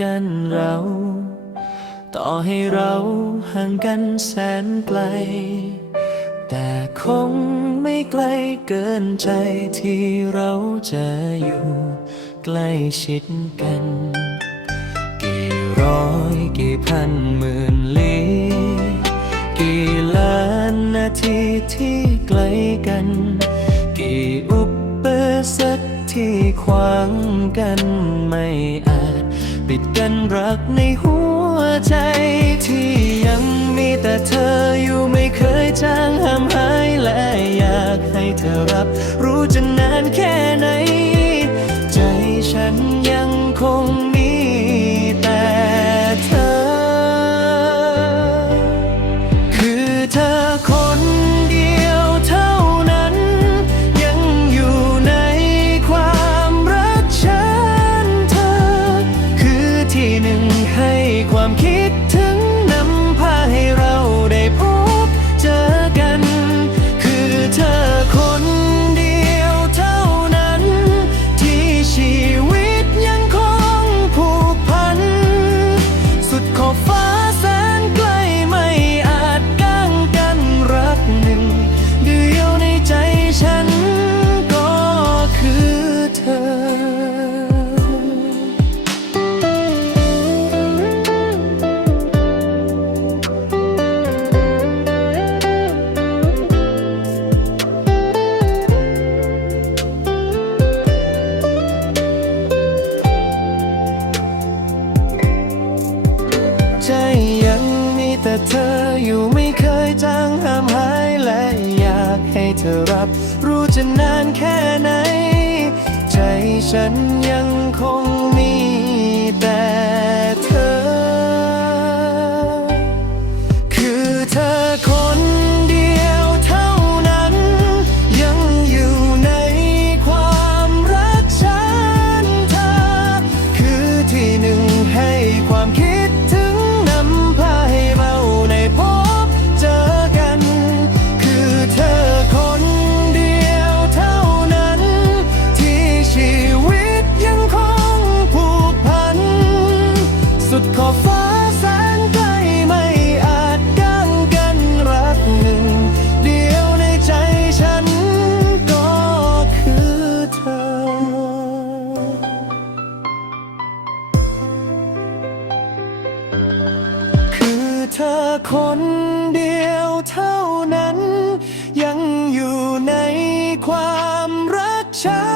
กันเรา ต่อให้เราห่างกันแสนไกล แต่คงไม่ไกลเกินใจที่เราจะอยู่ใกล้ชิดกัน กี่ร้อยกี่พันหมื่นลี้ กี่ล้านนาทีที่ไกลกัน กี่อุปสรรคที่ขวางกัน ปิดกันรักในหัวใจที่ยังมีแต่เธอ เธออยู่ไม่เคยจางห้ามหายและอยากให้เธอรับ รู้จะนานแค่ไหน ใจฉันยัง คนเดียวเท่านั้น ยังอยู่ในความรักฉัน